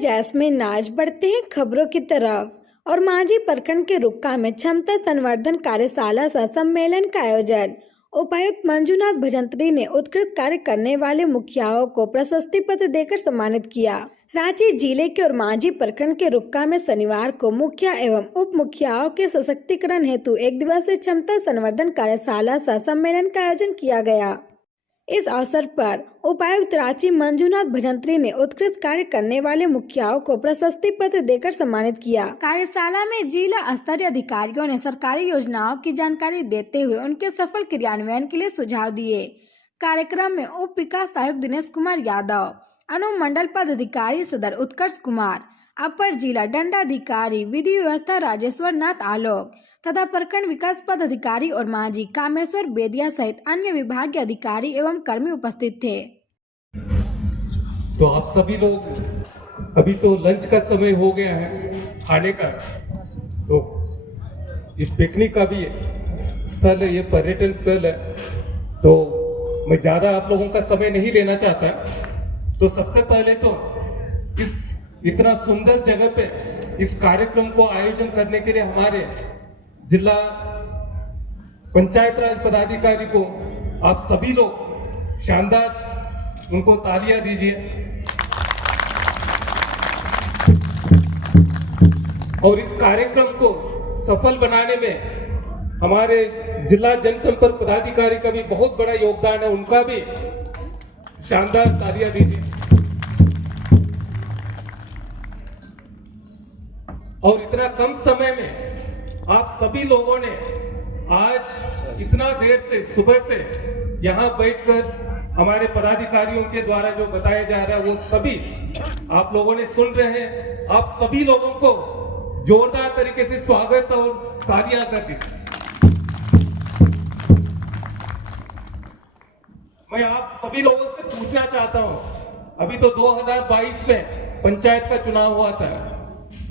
Jasmine नाज बढ़ते हैं खबरों की तरफ और मांझी प्रखंड के रुक्का में क्षमता संवर्धन कार्यशाला सह सम्मेलन का आयोजन। उपायुक्त मंजूनाथ भजंत्री ने उत्कृष्ट कार्य करने वाले मुखियाओं को प्रशस्ति पत्र देकर सम्मानित किया। रांची जिले के और मांझी प्रखंड के रुक्का में शनिवार को मुखिया एवं उप मुखियाओं के सशक्तिकरण हेतु एक दिवसीय क्षमता संवर्धन कार्यशाला सह सम्मेलन का आयोजन किया गया। इस अवसर पर उपायुक्त रांची मंजूनाथ भजंत्री ने उत्कृष्ट कार्य करने वाले मुखियाओं को प्रशस्ति पत्र देकर सम्मानित किया। कार्यशाला में जिला स्तरीय अधिकारियों ने सरकारी योजनाओं की जानकारी देते हुए उनके सफल क्रियान्वयन के लिए सुझाव दिए। कार्यक्रम में उप विकास आयुक्त दिनेश कुमार यादव, अनुमंडल पद अधिकारी सदर उत्कर्ष कुमार, अपर जिला दंडाधिकारी विधि व्यवस्था राजेश्वर नाथ आलोक तथा प्रखंड विकास पद अधिकारी और मांझी कामेश्वर बेदिया सहित अन्य विभागीय अधिकारी एवं कर्मी उपस्थित थे। तो आप सभी लोग, अभी तो लंच का समय हो गया है, खाने का, तो इस पिकनिक का भी स्थल है, ये पर्यटन स्थल है, तो मैं ज्यादा आप लोगों का समय नहीं लेना चाहता। तो सबसे पहले तो इस इतना सुंदर जगह पे इस कार्यक्रम को आयोजन करने के लिए हमारे जिला पंचायत राज पदाधिकारी को आप सभी लोग शानदार उनको तालियां दीजिए। और इस कार्यक्रम को सफल बनाने में हमारे जिला जनसंपर्क पदाधिकारी का भी बहुत बड़ा योगदान है, उनका भी शानदार तालियां दीजिए। और इतना कम समय में आप सभी लोगों ने आज इतना देर से सुबह से यहाँ बैठकर हमारे पदाधिकारियों के द्वारा जो बताया जा रहा है वो सभी आप लोगों ने सुन रहे हैं। आप सभी लोगों को जोरदार तरीके से स्वागत और तालियां कर दी। मैं आप सभी लोगों से पूछना चाहता हूं, अभी तो 2022 में पंचायत का चुनाव हुआ था,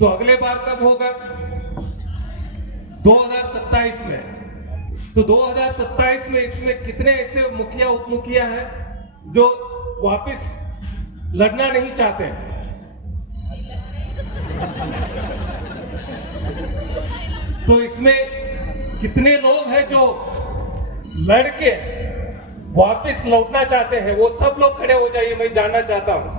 तो अगले बार कब होगा? 2027 में। तो 2027 में इसमें कितने ऐसे मुखिया उप मुखिया हैं जो वापस लड़ना नहीं चाहते? तो इसमें कितने लोग हैं जो लड़के वापस लौटना चाहते हैं? वो सब लोग खड़े हो जाइए, मैं जानना चाहता हूं।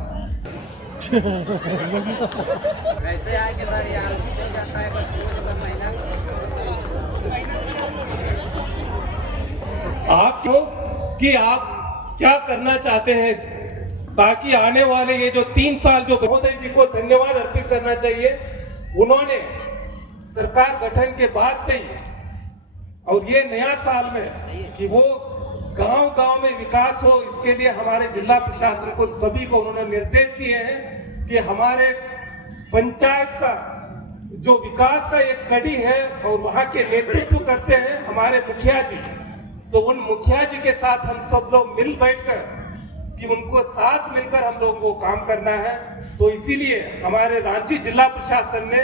कैसे आए कि सर यार जाता है आप क्यों कि आप क्या करना चाहते हैं ताकि आने वाले ये जो 3 साल, जो महोदय जी को धन्यवाद अर्पित करना चाहिए, उन्होंने सरकार गठन के बाद से ही और ये नया साल में कि वो गांव-गांव में विकास हो, इसके लिए हमारे जिला प्रशासन को सभी को उन्होंने निर्देश दिए हैं कि हमारे पंचायत का जो विकास का एक कड़ी है और वहां के नेतृत्व करते हैं हमारे मुखिया जी। तो उन मुखिया जी के साथ हम सब लोग मिल बैठकर कि उनको साथ मिलकर हम लोगों को काम करना है। तो इसीलिए हमारे रांची जिला प्रशासन ने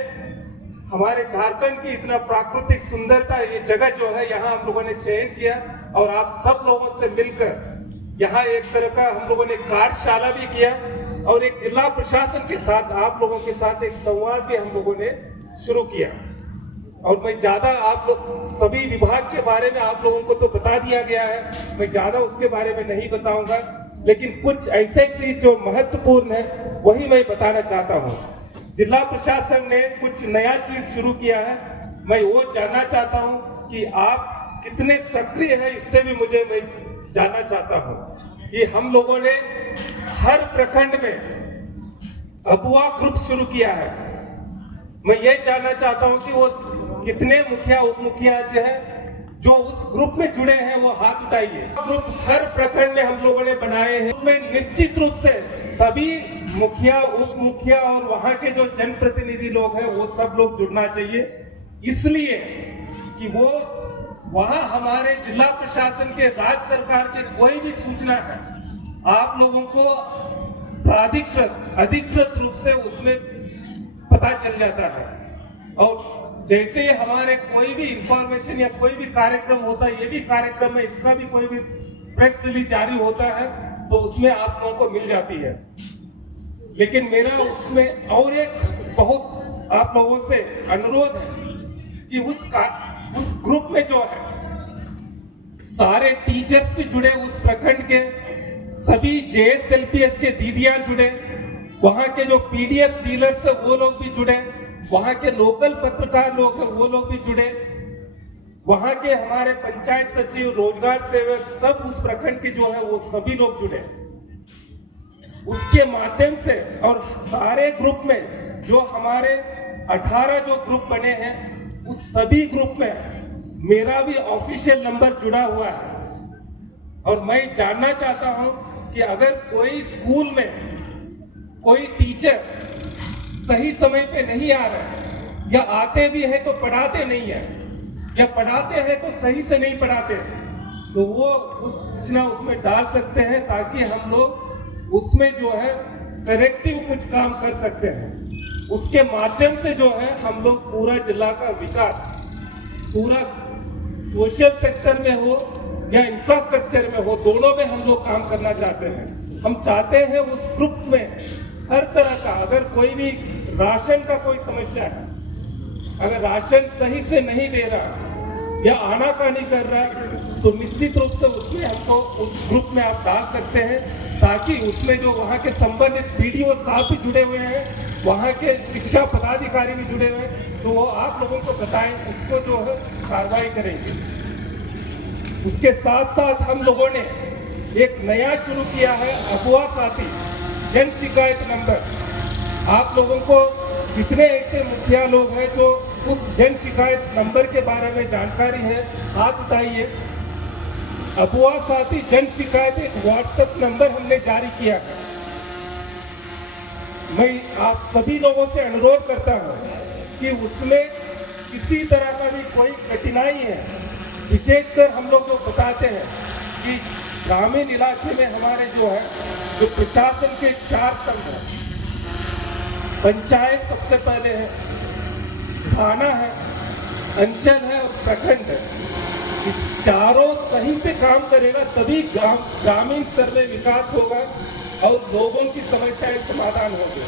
हमारे झारखंड की इतना प्राकृतिक सुंदरता ये जगह जो है यहाँ हम लोगों ने चयन किया और आप सब लोगों से मिलकर यहाँ एक तरह का हम लोगों ने कार्यशाला भी किया और एक जिला प्रशासन के साथ आप लोगों के साथ एक संवाद भी हम लोगों ने शुरू किया। और मैं ज्यादा आप लोग सभी विभाग के बारे में आप लोगों को तो बता दिया गया है, मैं ज्यादा उसके बारे में नहीं बताऊंगा, लेकिन कुछ ऐसे चीज जो महत्वपूर्ण है वही मैं बताना चाहता हूँ। जिला प्रशासन ने कुछ नया चीज शुरू किया है, मैं वो जानना चाहता हूँ कि आप कितने सक्रिय हैं, इससे भी मुझे मैं जानना चाहता हूँ कि हम लोगों ने हर प्रखंड में अगुआ ग्रुप शुरू किया है। मैं ये जानना चाहता हूँ कि वो कितने मुखिया उप मुखिया जो है जो उस ग्रुप में जुड़े हैं वो हाथ उठाइए। ग्रुप हर प्रखंड में हम लोगों ने बनाए हैं, उसमें निश्चित रूप से सभी मुखिया उप मुखिया और वहां के जो जनप्रतिनिधि लोग हैं वो सब लोग जुड़ना चाहिए, इसलिए कि वो वहां हमारे जिला प्रशासन के, राज्य सरकार के कोई भी सूचना है आप लोगों को अधिकृत रूप से उसमें पता चल जाता है। और जैसे ही हमारे कोई भी इंफॉर्मेशन या कोई भी कार्यक्रम होता है, ये भी कार्यक्रम है, इसका भी कोई भी प्रेस रिलीज जारी होता है तो उसमें आप लोगों को मिल जाती है। लेकिन मेरा उसमें और एक बहुत आप लोगों से अनुरोध है कि उस ग्रुप में जो है सारे टीचर्स भी जुड़े, उस प्रखंड के सभी JSLPS के दीदियां जुड़े, वहां के जो PDS डीलर्स है वो लोग भी जुड़े, वहां के लोकल पत्रकार लोग हैं वो लोग भी जुड़े, वहां के हमारे पंचायत सचिव, रोजगार सेवक, सब उस प्रखंड के जो है वो सभी लोग जुड़े। उसके माध्यम से और सारे ग्रुप में जो हमारे 18 जो ग्रुप बने हैं उस सभी ग्रुप में मेरा भी ऑफिशियल नंबर जुड़ा हुआ है। और मैं जानना चाहता हूं कि अगर कोई स्कूल में कोई टीचर सही समय पे नहीं आ रहा है या आते भी है तो पढ़ाते नहीं है या पढ़ाते हैं तो सही से नहीं पढ़ाते, तो वो उस सूचना उसमें डाल सकते हैं ताकि हम लोग उसमें जो है करेक्टिव कुछ काम कर सकते हैं। उसके माध्यम से जो है हम लोग पूरा जिला का विकास, पूरा सोशल सेक्टर में हो या इंफ्रास्ट्रक्चर में हो, दोनों में हम लोग काम करना चाहते हैं। हम चाहते हैं उस ग्रुप में हर तरह का, अगर कोई भी राशन का कोई समस्या है, अगर राशन सही से नहीं दे रहा या आनाकानी कर रहा है तो निश्चित रूप से उसमें हमको उस ग्रुप में आप डाल सकते हैं ताकि उसमें जो वहाँ के संबंधित BDO साहब भी जुड़े हुए हैं, वहाँ के शिक्षा पदाधिकारी भी जुड़े हुए हैं, तो वो आप लोगों को बताएं, उसको जो है कार्रवाई करेंगे। उसके साथ साथ हम लोगों ने एक नया शुरू किया है, अगुआ साथी जन शिकायत नंबर। आप लोगों को कितने ऐसे मुखिया लोग हैं जो उस जन शिकायत नंबर के बारे में जानकारी है, हाथ उठाइए। अगुआ साथी जन शिकायत एक व्हाट्सएप नंबर हमने जारी किया है। मैं आप सभी लोगों से अनुरोध करता हूं कि उसमें किसी तरह का भी कोई कठिनाई है, विशेषकर हम लोग जो बताते हैं कि ग्रामीण इलाके में हमारे जो है जो प्रशासन के 4 तंत्र हैं, पंचायत सबसे पहले है, थाना है, अंचल है और प्रखंड है। इस चारों सही से काम करेगा तभी ग्रामीण स्तर में विकास होगा और लोगों की समस्याएं समाधान होंगे।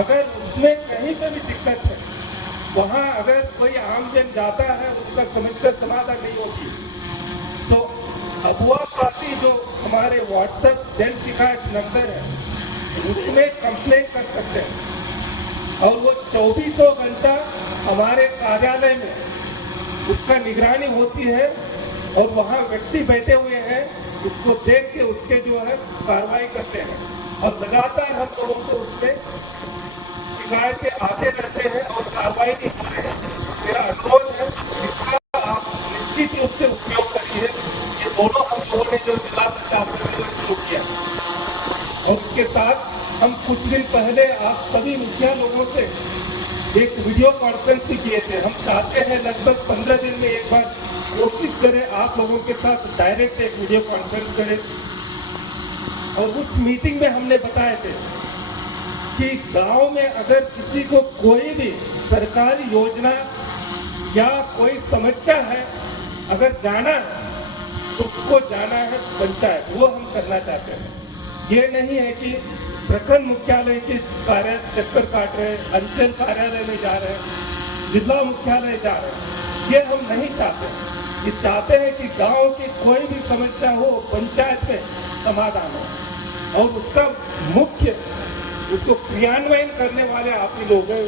अगर उसमें कहीं पर भी दिक्कत है, वहां अगर कोई आमजन जाता है उसका समस्या समाधान नहीं होगी, तो अगुआ साथी जो हमारे व्हाट्सएप जन शिकायत नंबर है उसमें कंप्लेंट कर सकते हैं और वो 2400 घंटा हमारे कार्यालय में उसका निगरानी होती है और वहाँ व्यक्ति बैठे हुए हैं, उसको देख के उसके जो है कार्रवाई करते हैं और लगातार हम लोगों को उसमें शिकायतें आते रहते हैं और कार्रवाई नहीं हो रही है। मेरा अनुरोध है इसका आप निश्चित रूप से उपयोग करिए। ये दोनों हम लोगों ने जो जिला प्रशासन में शुरू किया और उसके साथ हम कुछ दिन पहले आप सभी मुखिया लोगों से एक वीडियो कॉन्फ्रेंस भी किए थे। हम चाहते हैं लगभग 15 दिन में एक बार कोशिश करें आप लोगों के साथ डायरेक्ट एक वीडियो कॉन्फ्रेंस करें। और उस मीटिंग में हमने बताए थे कि गांव में अगर किसी को कोई भी सरकारी योजना या कोई समस्या है, अगर जाना है तो उसको जाना है पंचायत, वो हम करना चाहते हैं। ये नहीं है कि प्रखंड मुख्यालय के कार्य चक्कर काट रहे, अंचल कार्यालय में जा रहे, जिला मुख्यालय जा रहे, ये हम नहीं चाहते। ये चाहते हैं कि गांव की कोई भी समस्या हो पंचायत में समाधान हो और उसका मुख्य उसको क्रियान्वयन करने वाले आप ही लोग हैं,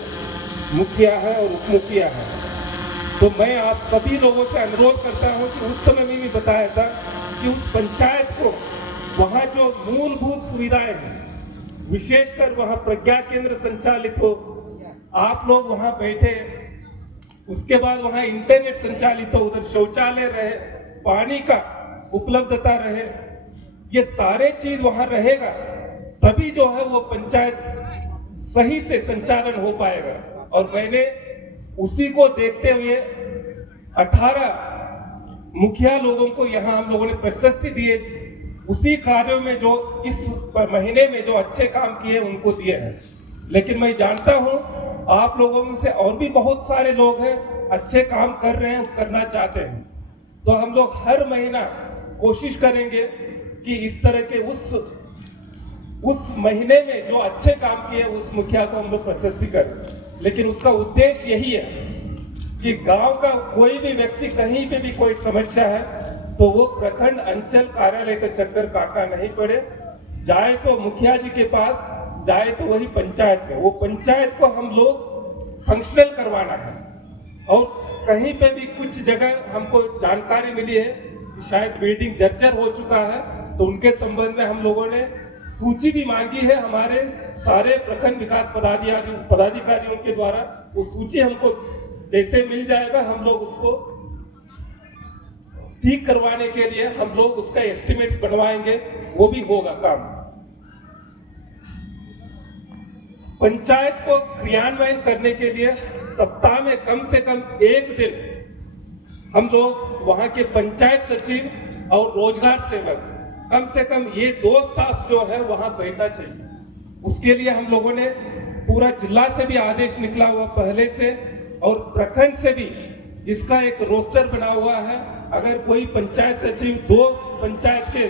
मुखिया है और उप मुखिया है। तो मैं आप सभी लोगों से अनुरोध करता हूं कि उस समय में भी बताया था कि उस पंचायत को वहाँ जो मूलभूत सुविधाएं हैं, विशेषकर वहाँ प्रज्ञा केंद्र संचालित हो, आप लोग वहाँ बैठे, उसके बाद वहाँ इंटरनेट संचालित हो, उधर शौचालय रहे, पानी का उपलब्धता रहे, ये सारे चीज वहाँ रहेगा तभी जो है वो पंचायत सही से संचालन हो पाएगा। और मैंने उसी को देखते हुए 18 मुखिया लोगों को यहाँ हम लोगों ने प्रशस्ति दिए, उसी कार्यों में जो इस महीने में जो अच्छे काम किए उनको दिए हैं। लेकिन मैं जानता हूं आप लोगों में से और भी बहुत सारे लोग हैं अच्छे काम कर रहे हैं, करना चाहते हैं, तो हम लोग हर महीना कोशिश करेंगे कि इस तरह के उस उस महीने में जो अच्छे काम किए उस मुखिया को हम लोग प्रशस्ति करें। लेकिन उसका उद्देश्य यही है कि गांव का कोई भी व्यक्ति कहीं पे भी कोई समस्या है तो वो प्रखंड अंचल कार्यालय का चक्कर काटना नहीं पड़े, जाए तो मुखिया जी के पास, जाए तो वही पंचायत में। वो पंचायत को हम लोग फंक्शनल करवाना है। और कहीं पे भी कुछ जगह हमको जानकारी मिली है कि शायद बिल्डिंग जर्जर हो चुका है, तो उनके संबंध में हम लोगों ने सूची भी मांगी है हमारे सारे प्रखंड विकास पदाधिकारियों के द्वारा। वो सूची हमको जैसे मिल जाएगा हम लोग उसको ठीक करवाने के लिए हम लोग उसका एस्टिमेट्स बनवाएंगे, वो भी होगा काम। पंचायत को क्रियान्वयन करने के लिए सप्ताह में कम से कम एक दिन हम लोग वहां के पंचायत सचिव और रोजगार सेवक, कम से कम ये 2 स्टाफ जो है वहां बैठना चाहिए। उसके लिए हम लोगों ने पूरा जिला से भी आदेश निकला हुआ पहले से, और प्रखंड से भी इसका एक रोस्टर बना हुआ है। अगर कोई पंचायत सचिव 2 पंचायत के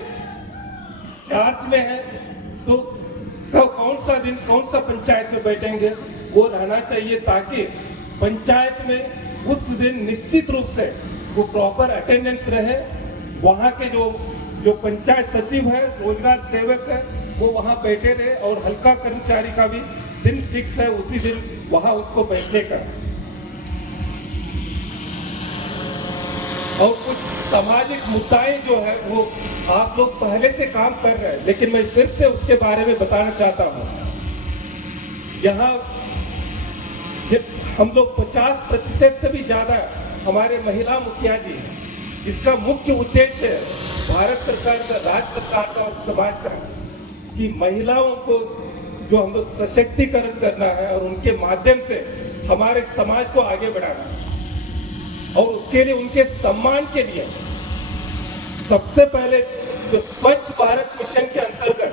चार्ज में है तो कौन सा दिन कौन सा पंचायत में बैठेंगे वो रहना चाहिए, ताकि पंचायत में उस दिन निश्चित रूप से वो प्रॉपर अटेंडेंस रहे। वहां के जो पंचायत सचिव है, रोजगार सेवक है, वो वहां बैठे रहे, और हल्का कर्मचारी का भी दिन फिक्स है, उसी दिन वहां उसको बैठने का। और कुछ सामाजिक मुद्दाएं जो है वो आप लोग पहले से काम कर रहे हैं, लेकिन मैं फिर से उसके बारे में बताना चाहता हूं। यहाँ हम लोग 50% से भी ज्यादा हमारे महिला मुखिया जी हैं। इसका मुख्य उद्देश्य है भारत सरकार का, राज्य सरकार का और समाज का, कि महिलाओं को जो हम लोग सशक्तिकरण करना है और उनके माध्यम से हमारे समाज को आगे बढ़ाना है। और उसके लिए उनके सम्मान के लिए सबसे पहले जो स्वच्छ भारत मिशन के अंतर्गत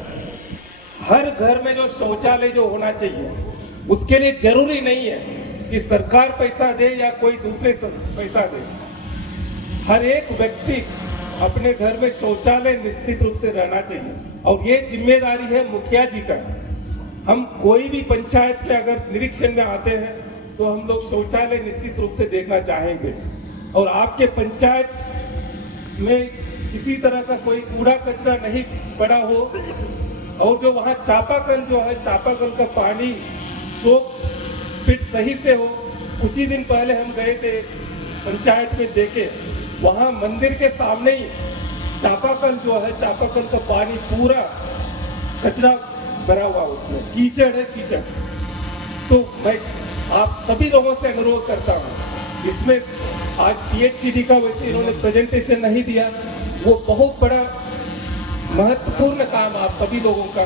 हर घर में जो शौचालय जो होना चाहिए, उसके लिए जरूरी नहीं है कि सरकार पैसा दे या कोई दूसरे पैसा दे। हर एक व्यक्ति अपने घर में शौचालय निश्चित रूप से रहना चाहिए, और ये जिम्मेदारी है मुखिया जी का। हम कोई भी पंचायत के अगर निरीक्षण में आते हैं तो हम लोग शौचालय निश्चित रूप से देखना चाहेंगे। और आपके पंचायत में किसी तरह का कोई कूड़ा कचरा नहीं पड़ा हो, और जो वहाँ चापाकल जो है, चापाकल का पानी 100 फीट सही से हो। कुछ ही दिन पहले हम गए थे पंचायत में, देखे वहाँ मंदिर के सामने ही चापाकल जो है, चापाकल का पानी पूरा कचरा भरा हुआ, उसमें कीचड़ है, कीचड़। तो मैं आप सभी लोगों से अनुरोध करता हूँ, इसमें आज PHCD का वैसे इन्होंने प्रेजेंटेशन नहीं दिया, वो बहुत बड़ा महत्वपूर्ण काम आप सभी लोगों का,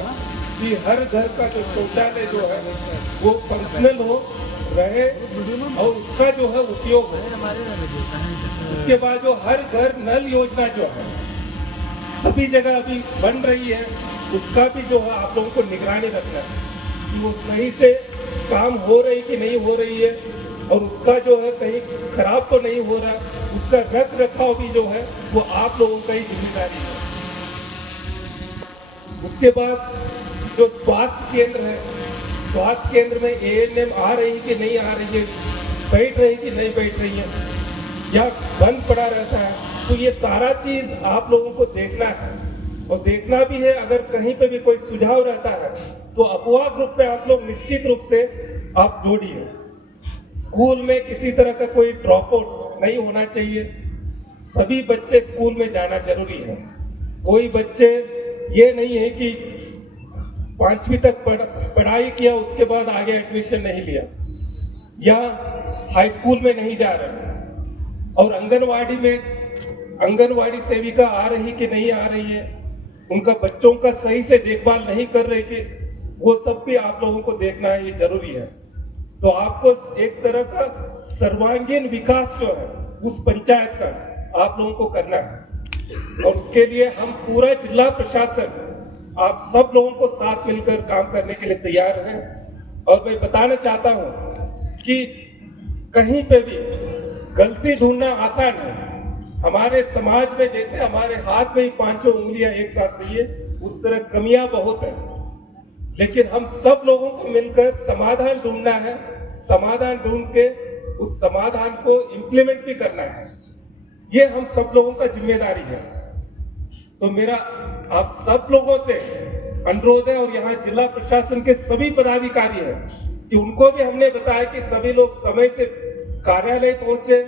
कि हर घर का जो शौचालय जो है वो फंक्शनल हो रहे और उसका जो है उपयोग हो। उसके बाद जो हर घर नल योजना जो है सभी जगह अभी बन रही है, उसका भी जो है आप लोगों को निगरानी रखना है कि वो सही से काम हो रही कि नहीं हो रही है, और उसका जो है कहीं खराब तो नहीं हो रहा, उसका रख रखाव भी जो है वो आप लोगों का ही जिम्मेदारी है। उसके बाद जो स्वास्थ्य केंद्र है, स्वास्थ्य केंद्र में ANM आ रही कि नहीं आ रही है, बैठ रही कि नहीं बैठ रही है, या बंद पड़ा रहता है, तो ये सारा चीज आप लोगों को देखना है। और देखना भी है, अगर कहीं पे भी कोई सुझाव रहता है तो अफवाह ग्रुप में आप लोग निश्चित रूप से आप जोड़िए। स्कूल में किसी तरह का कोई ड्रॉप आउट नहीं होना चाहिए, सभी बच्चे स्कूल में जाना जरूरी है। कोई बच्चे ये नहीं है कि 5वीं तक पढ़ाई किया उसके बाद आगे एडमिशन नहीं लिया, या हाई स्कूल में नहीं जा रहे, और आंगनवाड़ी में आंगनवाड़ी सेविका आ रही कि नहीं आ रही है, उनका बच्चों का सही से देखभाल नहीं कर रहे कि वो सब भी आप लोगों को देखना है, ये जरूरी है। तो आपको एक तरह का सर्वांगीण विकास जो है उस पंचायत का आप लोगों को करना है, और उसके लिए हम पूरा जिला प्रशासन आप सब लोगों को साथ मिलकर काम करने के लिए तैयार हैं। और मैं बताना चाहता हूं कि कहीं पे भी गलती ढूंढना आसान है। हमारे समाज में जैसे हमारे हाथ में ही 5 उंगलियां एक साथ नहीं है, उस तरह कमियां बहुत है। लेकिन हम सब लोगों को मिलकर समाधान ढूंढना है, समाधान ढूंढ के उस समाधान को इम्प्लीमेंट भी करना है। ये हम सब लोगों का जिम्मेदारी है। तो मेरा आप सब लोगों से अनुरोध है, और यहाँ जिला प्रशासन के सभी पदाधिकारी हैं कि उनको भी हमने बताया कि सभी लोग समय से कार्यालय पहुंचे,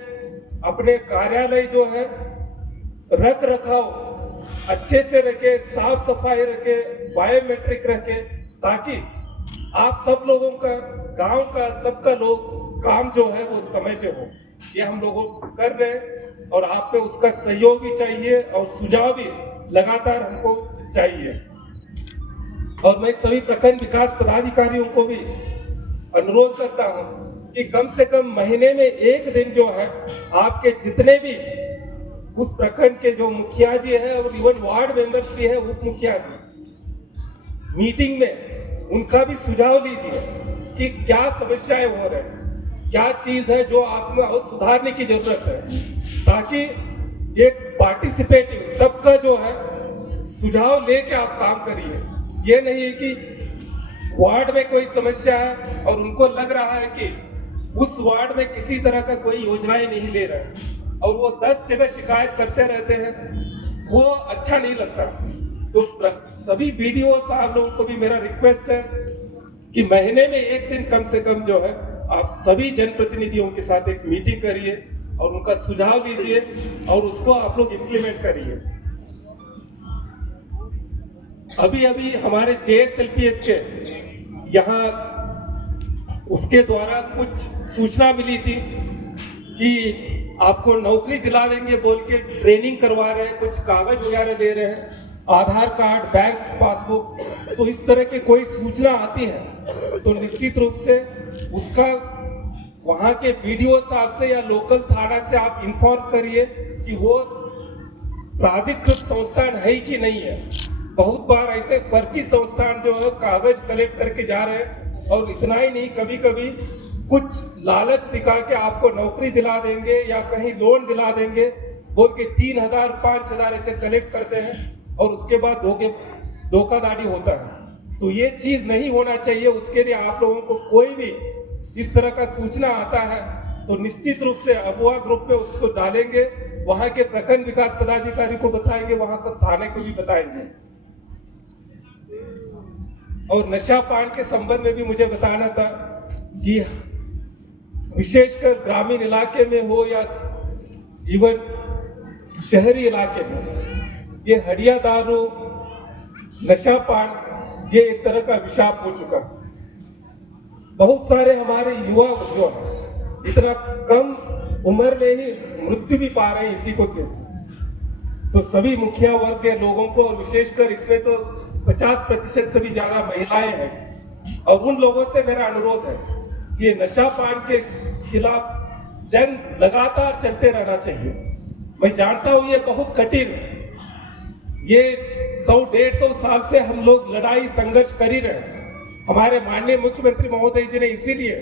अपने कार्यालय जो है रख रखाव अच्छे से रखे, साफ सफाई रखे, बायोमेट्रिक रखे, ताकि आप सब लोगों का, गांव का, सबका लोग काम जो है वो समय पे हो। ये हम लोगों कर रहे हैं और आप पे उसका सहयोग भी चाहिए और सुझाव भी लगातार हमको चाहिए। और मैं सभी प्रखंड विकास पदाधिकारियों को भी अनुरोध करता हूं कि कम से कम महीने में एक दिन जो है आपके जितने भी उस प्रखंड के जो मुखिया जी है और इवन वार्ड मेंबर्स भी है, उप मुखिया जी, मीटिंग में उनका भी सुझाव लीजिए कि क्या समस्याएं हो रहे हैं, क्या चीज है जो आपको और सुधारने की जरूरत है, ताकि एक पार्टिसिपेटिव सबका जो है सुझाव लेके आप काम करिए। ये नहीं है कि वार्ड में कोई समस्या है और उनको लग रहा है कि उस वार्ड में किसी तरह का कोई योजनाएं नहीं ले रहे और वो 10 जगह शिकायत करते रहते हैं, वो अच्छा नहीं लगता। तो सभी बीडीओ साहब लोगों को भी मेरा रिक्वेस्ट है कि महीने में एक दिन कम से कम जो है आप सभी जनप्रतिनिधियों के साथ एक मीटिंग करिए और उनका सुझाव लीजिए और उसको आप लोग इम्प्लीमेंट करिए। अभी अभी हमारे JSLPS के यहाँ उसके द्वारा कुछ सूचना मिली थी कि आपको नौकरी दिला देंगे बोल के ट्रेनिंग करवा रहे हैं, कुछ कागज वगैरह दे रहे हैं, आधार कार्ड, बैंक पासबुक। तो इस तरह की कोई सूचना आती है तो निश्चित रूप से उसका वहां के बीडीओ साहब से या लोकल थाना से आप इन्फॉर्म करिए कि वो प्राधिकृत संस्थान है कि नहीं है। बहुत बार ऐसे फर्जी संस्थान जो है कागज कलेक्ट करके जा रहे हैं, और इतना ही नहीं, कभी कभी कुछ लालच दिखा के आपको नौकरी दिला देंगे या कहीं लोन दिला देंगे बोल के 3,000 5,000 ऐसे कलेक्ट करते हैं और उसके बाद धोखाधड़ी होता है। तो ये चीज नहीं होना चाहिए। उसके लिए आप लोगों को कोई भी इस तरह का सूचना आता है तो निश्चित रूप से अबुआ ग्रुप में उसको डालेंगे, वहां के प्रखंड विकास पदाधिकारी को बताएंगे, वहां को थाने को भी बताएंगे। और नशा पान के संबंध में भी मुझे बताना था कि विशेषकर ग्रामीण इलाके में हो या इवन शहरी इलाके में, ये हड़िया दारू, नशा पान ये एक तरह का विषाप हो चुका। बहुत सारे हमारे युवा जो है इतना कम उम्र में ही मृत्यु भी पा रहे हैं इसी को। तो सभी मुखिया वर्ग के लोगों को, और विशेषकर इसमें तो 50% से भी ज्यादा महिलाएं हैं, और उन लोगों से मेरा अनुरोध है कि नशा पान के खिलाफ जंग लगातार चलते रहना चाहिए। मैं जानता हूं ये बहुत कठिन है, ये 100-150 साल से हम लोग लड़ाई संघर्ष कर ही रहे हैं। हमारे माननीय मुख्यमंत्री महोदय जी ने इसीलिए,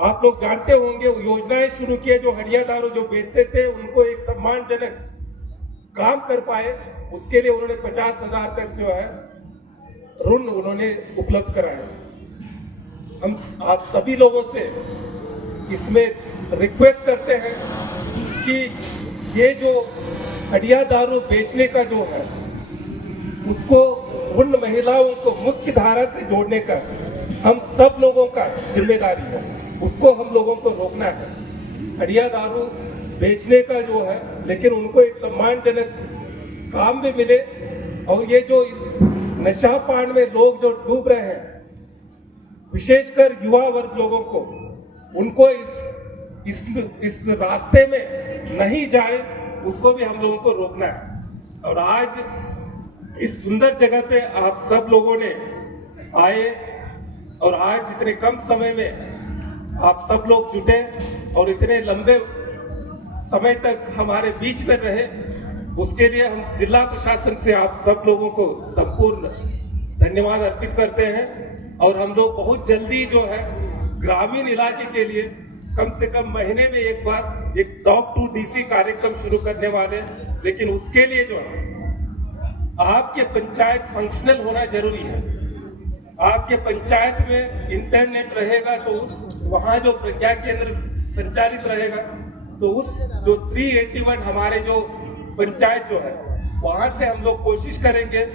आप लोग जानते होंगे, योजनाएं शुरू किए जो हड़िया दारू जो बेचते थे उनको एक सम्मानजनक काम कर पाए, उसके लिए उन्होंने 50,000 तक जो है ऋण उन्होंने उपलब्ध कराया। हम आप सभी लोगों से इसमें रिक्वेस्ट करते हैं कि ये जो हड़िया दारू बेचने का जो है उसको, उन महिलाओं को मुख्य धारा से जोड़ने का हम सब लोगों का जिम्मेदारी है, उसको हम लोगों को रोकना है। हड़िया दारू बेचने का जो है, लेकिन उनको एक सम्मानजनक काम भी मिले, और ये जो इस नशा पान में लोग जो डूब रहे हैं, विशेषकर युवा वर्ग लोगों को, उनको इस रास्ते में नहीं जाए, उसको भी हम लोगों को रोकना है। और आज इस सुंदर जगह पे आप सब लोगों ने आए, और आज इतने कम समय में आप सब लोग जुटे और इतने लंबे समय तक हमारे बीच में रहे, उसके लिए हम जिला प्रशासन से आप सब लोगों को संपूर्ण धन्यवाद अर्पित करते हैं। और हम लोग बहुत जल्दी जो है ग्रामीण इलाके के लिए कम से कम महीने में एक बार एक टॉक टू डीसी कार्यक्रम शुरू करने वाले हैं। लेकिन उसके लिए जो है आपके पंचायत फंक्शनल होना जरूरी है। आपके पंचायत में इंटरनेट रहेगा तो उस वहाँ जो प्रज्ञा केंद्र संचालित रहेगा तो उस जो 381 हमारे जो पंचायत जो है वहाँ से हम लोग कोशिश करेंगे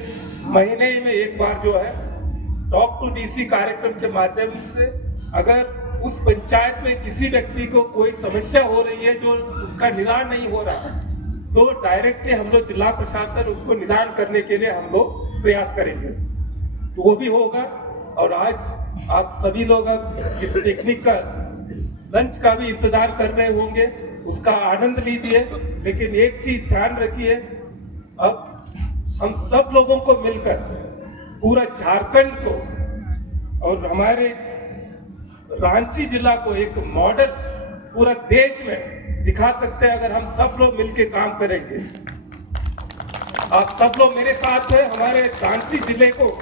महीने में एक बार जो है टॉक टू डीसी कार्यक्रम के माध्यम से अगर उस पंचायत में किसी व्यक्ति को कोई समस्या हो रही है जो उसका निदान नहीं हो रहा तो डायरेक्टली हम लोग जिला प्रशासन उसको निदान करने के लिए हम लोग प्रयास करेंगे तो वो भी होगा। और आज आप सभी लोग इस पिकनिक का लंच का भी इंतजार कर रहे होंगे, उसका आनंद लीजिए। लेकिन एक चीज ध्यान रखिए, अब हम सब लोगों को मिलकर पूरा झारखंड को और हमारे रांची जिला को एक मॉडल पूरा देश में दिखा सकते हैं अगर हम सब लोग मिलकर काम करेंगे। आप सब लोग मेरे साथ हैं, हमारे रांची जिले को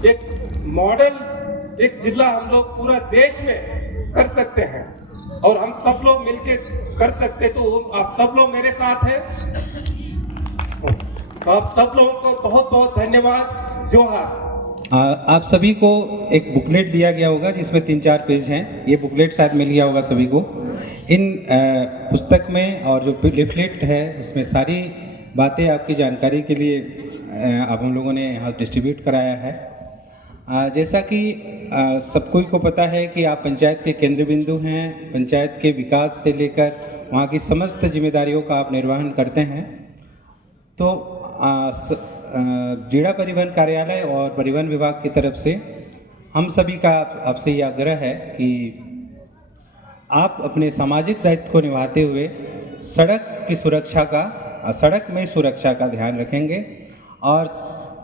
एक मॉडल एक जिला हम लोग पूरा देश में कर सकते हैं और हम सब लोग मिलके कर सकते हैं। तो आप सब लोग मेरे साथ हैं, तो आप सब लोगों को बहुत बहुत धन्यवाद। जोहार। आप सभी को एक बुकलेट दिया गया होगा जिसमें 3-4 पेज हैं। ये बुकलेट शायद मिल गया होगा सभी को। इन पुस्तक में और जो लिफलेट है उसमें सारी बातें आपकी जानकारी के लिए अब हम लोगों ने यहाँ डिस्ट्रीब्यूट कराया है। जैसा कि सब कोई को पता है कि आप पंचायत के केंद्र बिंदु हैं। पंचायत के विकास से लेकर वहाँ की समस्त जिम्मेदारियों का आप निर्वहन करते हैं। तो जिला परिवहन कार्यालय और परिवहन विभाग की तरफ से हम सभी का आपसे ये आग्रह है कि आप अपने सामाजिक दायित्व को निभाते हुए सड़क की सुरक्षा का सड़क में सुरक्षा का ध्यान रखेंगे। और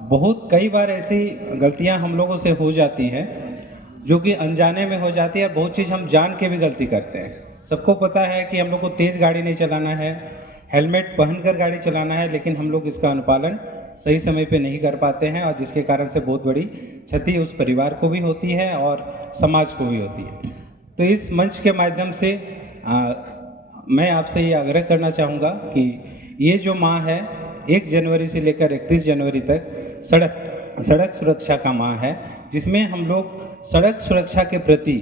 बहुत कई बार ऐसी गलतियां हम लोगों से हो जाती हैं जो कि अनजाने में हो जाती है। बहुत चीज़ हम जान के भी गलती करते हैं। सबको पता है कि हम लोग को तेज़ गाड़ी नहीं चलाना है, हेलमेट पहनकर गाड़ी चलाना है, लेकिन हम लोग इसका अनुपालन सही समय पे नहीं कर पाते हैं और जिसके कारण से बहुत बड़ी क्षति उस परिवार को भी होती है और समाज को भी होती है। तो इस मंच के माध्यम से मैं आपसे ये आग्रह करना चाहूँगा कि ये जो माह है 1 जनवरी से लेकर 31 जनवरी तक सड़क सुरक्षा का माह है, जिसमें हम लोग सड़क सुरक्षा के प्रति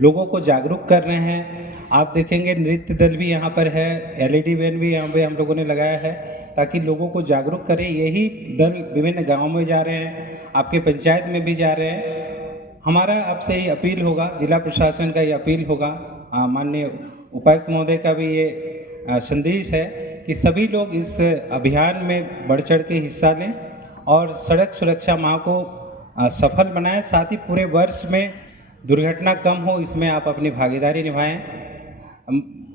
लोगों को जागरूक कर रहे हैं। आप देखेंगे नृत्य दल भी यहाँ पर है, LED वैन भी यहाँ पे हम लोगों ने लगाया है ताकि लोगों को जागरूक करें। यही दल विभिन्न गाँव में जा रहे हैं, आपके पंचायत में भी जा रहे हैं। हमारा आपसे ये अपील होगा, जिला प्रशासन का ये अपील होगा, माननीय उपायुक्त महोदय का भी ये संदेश है कि सभी लोग इस अभियान में बढ़ चढ़ के हिस्सा लें और सड़क सुरक्षा माह को सफल बनाएं। साथ ही पूरे वर्ष में दुर्घटना कम हो, इसमें आप अपनी भागीदारी निभाएं।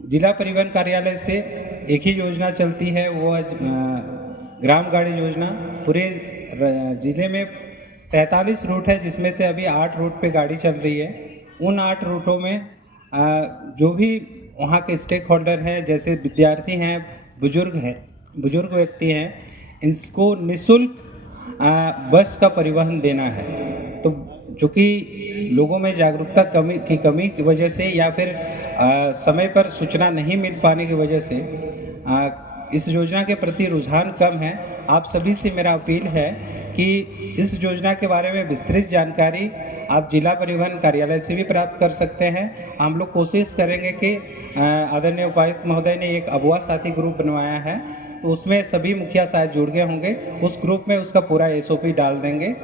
जिला परिवहन कार्यालय से एक ही योजना चलती है, वो ग्राम गाड़ी योजना। पूरे ज़िले में 43 रूट है, जिसमें से अभी 8 रूट पे गाड़ी चल रही है। उन 8 रूटों में जो भी वहाँ के स्टेक होल्डर हैं, जैसे विद्यार्थी हैं, बुजुर्ग व्यक्ति हैं, इनको निःशुल्क बस का परिवहन देना है। तो चूँकि लोगों में जागरूकता की कमी की वजह से या फिर समय पर सूचना नहीं मिल पाने की वजह से इस योजना के प्रति रुझान कम है। आप सभी से मेरा अपील है कि इस योजना के बारे में विस्तृत जानकारी आप जिला परिवहन कार्यालय से भी प्राप्त कर सकते हैं। हम लोग कोशिश करेंगे कि आदरणीय उपायुक्त महोदय ने एक अबुआ साथी ग्रुप बनवाया है, तो उसमें सभी मुखिया शायद जुड़ गए होंगे। उस ग्रुप में उसका पूरा SOP डाल देंगे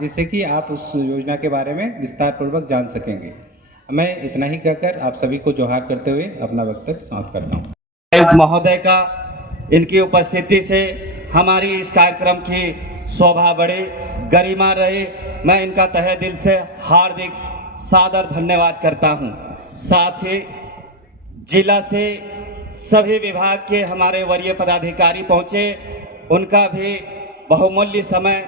जिससे कि आप उस योजना के बारे में विस्तार पूर्वक जान सकेंगे। मैं इतना ही कहकर आप सभी को जोहार करते हुए अपना वक्तव्य समाप्त करता हूँ। आयुक्त महोदय का इनकी उपस्थिति से हमारी इस कार्यक्रम की शोभा बढ़े, गरिमा रहे। मैं इनका तहे दिल से हार्दिक सादर धन्यवाद करता हूँ। साथ ही जिला से सभी विभाग के हमारे वरीय पदाधिकारी पहुँचे, उनका भी बहुमूल्य समय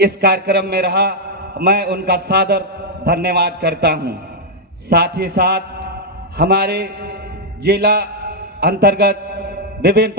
इस कार्यक्रम में रहा। मैं उनका सादर धन्यवाद करता हूँ। साथ ही साथ हमारे जिला अंतर्गत विभिन्न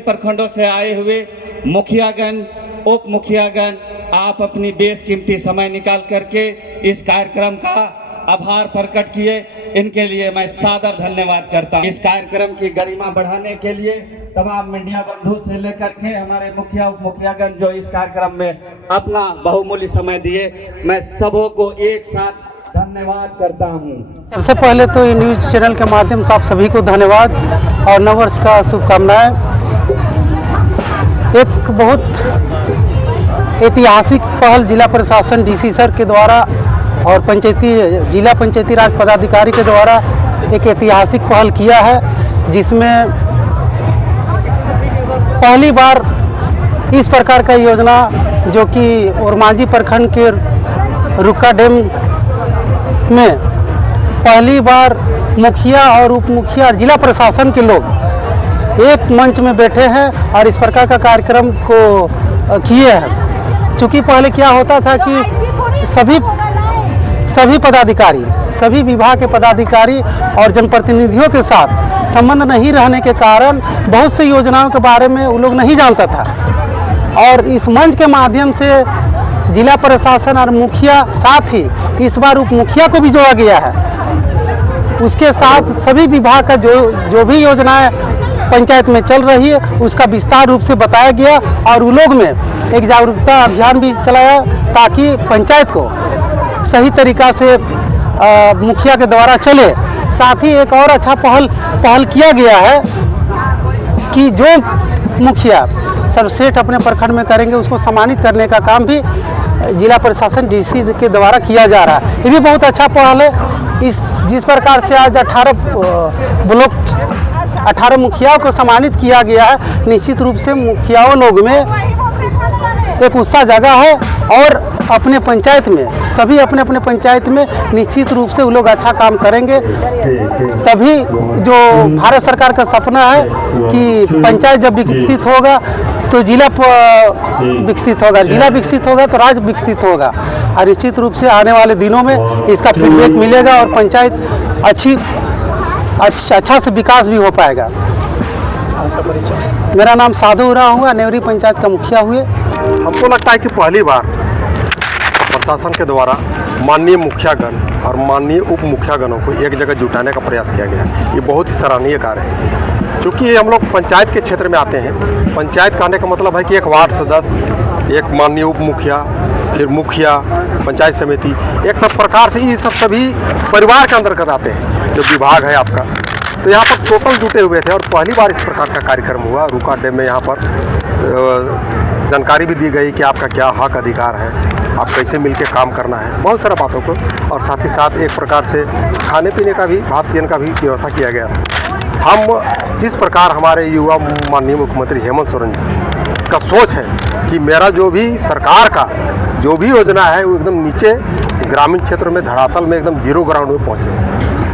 प्रखंडों से आए हुए मुखियागण, उप मुखियागण, आप अपनी बेशकीमती समय निकाल करके इस कार्यक्रम का आभार प्रकट किए, इनके लिए मैं सादर धन्यवाद करता हूँ। इस कार्यक्रम की गरिमा बढ़ाने के लिए तमाम मीडिया बंधु से लेकर के हमारे मुखिया उप मुखियागण जो इस कार्यक्रम में अपना बहुमूल्य समय दिए। मैं सबों को एक साथ धन्यवाद करता हूँ। सबसे पहले तो ये न्यूज़ चैनल के माध्यम से आप सभी को धन्यवाद और नववर्ष का शुभकामनाएं। एक बहुत ऐतिहासिक पहल जिला प्रशासन डीसी सर के द्वारा और जिला पंचायती राज पदाधिकारी के द्वारा एक ऐतिहासिक पहल किया है, जिसमें पहली बार इस प्रकार का योजना जो कि ओरमांझी प्रखंड के रुक्का डैम में पहली बार मुखिया और उप मुखिया जिला प्रशासन के लोग एक मंच में बैठे हैं और इस प्रकार का कार्यक्रम को किए हैं। चूँकि पहले क्या होता था कि सभी पदाधिकारी, सभी विभाग के पदाधिकारी और जनप्रतिनिधियों के साथ संबंध नहीं रहने के कारण बहुत सी योजनाओं के बारे में वो लोग नहीं जानता था, और इस मंच के माध्यम से जिला प्रशासन और मुखिया, साथ ही इस बार उप मुखिया को भी जोड़ा गया है। उसके साथ सभी विभाग का जो भी योजनाएं पंचायत में चल रही है उसका विस्तार रूप से बताया गया, और उन लोग में एक जागरूकता अभियान भी चलाया ताकि पंचायत को सही तरीका से मुखिया के द्वारा चले। साथ ही एक और अच्छा पहल किया गया है कि जो मुखिया सर्वश्रेष्ठ अपने प्रखंड में करेंगे उसको सम्मानित करने का काम भी जिला प्रशासन डीसी के द्वारा किया जा रहा है। ये भी बहुत अच्छा पहल है। जिस प्रकार से आज 18 मुखियाओं को सम्मानित किया गया है, निश्चित रूप से मुखियाओं लोग में एक उत्साह जगा है, और अपने पंचायत में सभी अपने पंचायत में निश्चित रूप से वो लोग अच्छा काम करेंगे। तभी जो भारत सरकार का सपना है कि पंचायत जब विकसित होगा तो जिला विकसित होगा, जिला विकसित होगा तो राज्य विकसित होगा, और निश्चित रूप से आने वाले दिनों में इसका फीडबैक मिलेगा और पंचायत अच्छा से विकास भी हो पाएगा। मेरा नाम साधु उरांव हुआ, नेवरी पंचायत का मुखिया हुए। हमको लगता है कि पहली बार प्रशासन के द्वारा माननीय मुखियागण और माननीय उप मुखियागणों को एक जगह जुटाने का प्रयास किया गया है। ये बहुत ही सराहनीय कार्य है, क्योंकि हम लोग पंचायत के क्षेत्र में आते हैं। पंचायत कहने का मतलब है कि एक वार्ड सदस्य, एक माननीय उप मुखिया, फिर मुखिया, पंचायत समिति, एक प्रकार से ये सभी परिवार के अंतर्गत आते हैं। जो विभाग है आपका, तो यहाँ पर टोटल जुटे हुए थे, और पहली बार इस प्रकार का कार्यक्रम हुआ रुक्का डैम में। यहाँ पर जानकारी भी दी गई कि आपका क्या हक अधिकार है, आप कैसे मिलके काम करना है, बहुत सारा बातों को, और साथ ही साथ एक प्रकार से खाने पीने का भी, भात पीने का भी व्यवस्था किया गया। हम जिस प्रकार हमारे युवा माननीय मुख्यमंत्री हेमंत सोरेन जी का सोच है कि मेरा जो भी सरकार का जो भी योजना है वो एकदम नीचे ग्रामीण क्षेत्र में, धरातल में, एकदम जीरो ग्राउंड में पहुँचे।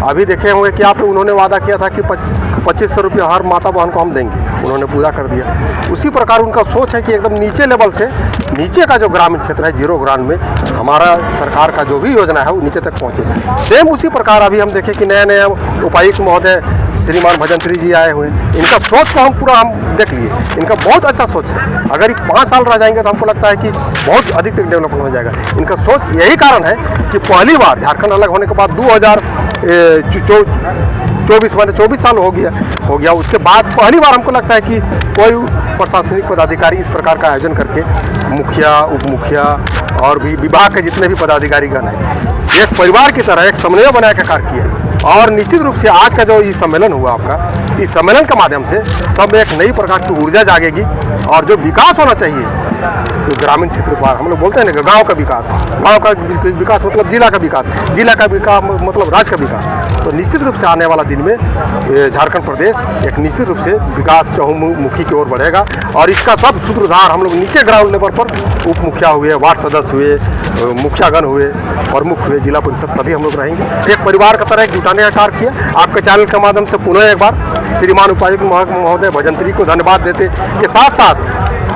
अभी देखे होंगे कि उन्होंने वादा किया था कि 2500 रुपये हर माता बहन को हम देंगे, उन्होंने पूरा कर दिया। उसी प्रकार उनका सोच है कि एकदम नीचे लेवल से, नीचे का जो ग्रामीण क्षेत्र है, जीरो ग्राउंड में हमारा सरकार का जो भी योजना है वो नीचे तक पहुँचे। सेम उसी प्रकार अभी हम देखें कि नए उपायुक्त महोदय श्रीमान भजंत्री जी आए हुए, इनका सोच को हम देख लिए, इनका बहुत अच्छा सोच है। अगर 5 साल रह जाएंगे तो हमको लगता है कि बहुत अधिक तक डेवलपमेंट हो जाएगा। इनका सोच यही कारण है कि पहली बार झारखंड अलग होने के बाद 24 साल हो गया, उसके बाद पहली बार हमको लगता है कि कोई प्रशासनिक पदाधिकारी इस प्रकार का आयोजन करके मुखिया, उप मुखिया और भी विभाग के जितने भी पदाधिकारीगण हैं, एक परिवार की तरह एक समन्वय बना के कार्य किया। और निश्चित रूप से आज का जो ये सम्मेलन हुआ आपका, इस सम्मेलन के माध्यम से सब एक नई प्रकार की ऊर्जा जागेगी, और जो विकास होना चाहिए जो ग्रामीण क्षेत्र पर हम लोग बोलते हैं ना, गांव का विकास मतलब जिला का विकास मतलब राज्य का विकास। तो निश्चित रूप से आने वाला दिन में झारखंड प्रदेश एक निश्चित रूप से विकास चहुमुखी की ओर बढ़ेगा, और इसका सब सूत्रधार हम लोग नीचे ग्राउंड लेवल पर उप मुखिया हुए, वार्ड सदस्य हुए, मुखियागण हुए, प्रमुख हुए, जिला परिषद, सभी हम लोग रहेंगे। एक परिवार का तरह एक जुटाने का कार्य किया। आपके चैनल के माध्यम से पुनः एक बार श्रीमान उपायुक्त महोदय भजंत्री को धन्यवाद देते के साथ साथ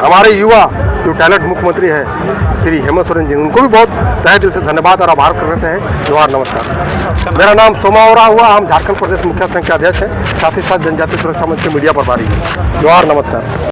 हमारे युवा जो टैलेंट मुख्यमंत्री हैं श्री हेमंत सोरेन जी, उनको भी बहुत तहे दिल से धन्यवाद और आभार करते हैं। जोहार, नमस्कार। मेरा नाम सोमा उरांव हुआ, हम झारखंड प्रदेश मुखिया संघ के अध्यक्ष हैं, साथ ही साथ जनजातीय सुरक्षा मंच के मीडिया प्रभारी हैं। जोहार, नमस्कार।